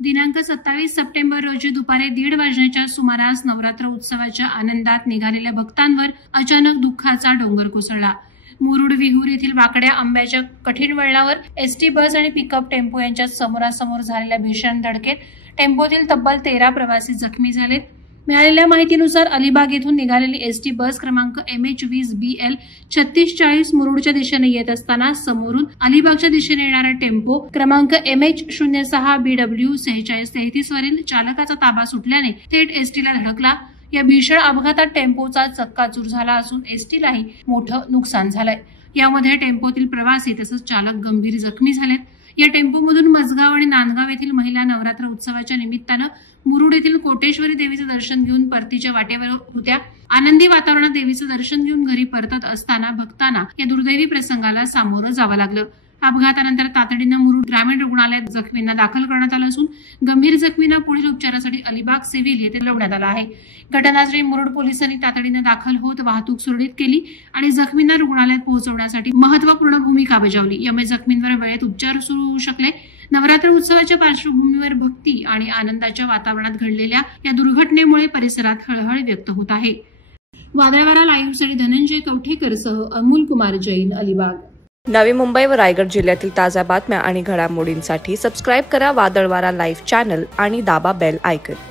दिनांक 27 सप्टेंबर रोजी दुपारी 1:30 वाजण्याच्या सुमारास नवरात्र उत्सवाच्या आनंदात निघालेल्या भक्तांवर अचानक दुःखाचा डोंगर कोसळला। मुरुड विहूर येथील वाकड्या आंब्याच्या कठीण वळणावर एसटी बस आणि पिकअप टेम्पो यांच्यात समोरासमोर झालेल्या भीषण धडकेत टेम्पोतील तब्बल 13 प्रवासी जखमी झालेत। मिळालेल्या माहितीनुसार अलिबाग येथून निघालेली एसटी बस क्रमांक MH20BL 3640 मुरुडच्या दिशेने येत असताना समोरून अलिबागच्या दिशेने येणारा टेम्पो क्रमांक MH06BW 4633 वरील चालकाचा ताबा सुटल्याने थेट एसटीला धडकला। या भीषण अपघातात टेम्पोचा चक्काचूर झाला असून एसटीलाही मोठं नुकसान झालंय। यामध्ये टेम्पोतील प्रवासी तसंच चालक गंभीर जखमी झालेत। या टेम्पोमधून मजगाव आणि नांदगाव येथील महिला नवरात्र उत्सवाच्या निमित्तानं मुरुड येथील कोटेश्वरी देवीचं दर्शन घेऊन परतीच्या वाटेवर होत्या। आनंदी वातावरणात देवीचं दर्शन घेऊन घरी परतत असताना भक्तांना या दुर्दैवी प्रसंगाला सामोरं जावं लागलं। अपघातानंतर तातडीनं मुरुड ग्रामीण रुग्णालयात जखमींना दाखल करण्यात आलं असून गंभीर जखमींना पुढील उपचारासाठी अलिबाग सिव्हिल येथे हलवण्यात आलं आहे। घटनास्थळी मुरुड पोलिसांनी तातडीनं दाखल होत वाहतूक सुरळीत केली आणि जखमींना रुग्णालयात पोहोचवण्यासाठी महत्त्वपूर्ण भूमिका बजावली। यामुळे जखमींवर वेळेत उपचार सुरू होऊ शकले। नवरात्र उत्सवाच्या पार्श्वभूमीवर भक्ती आणि आनंदाच्या वातावरणात घडलेल्या या दुर्घटनेमुळे परिसरात हळहळ व्यक्त होत आहे। वादळवारा लाईव्हसाठी धनंजय कवठेकरसह अमोल कुमार जैन, अलिबाग। नवी मुंबई व रायगड जिल्ह्यातील ताज्या बातम्या आणि घडामोडींसाठी सबस्क्राईब करा वादळवारा लाईव्ह चॅनल आणि दाबा बेल आयकॉन।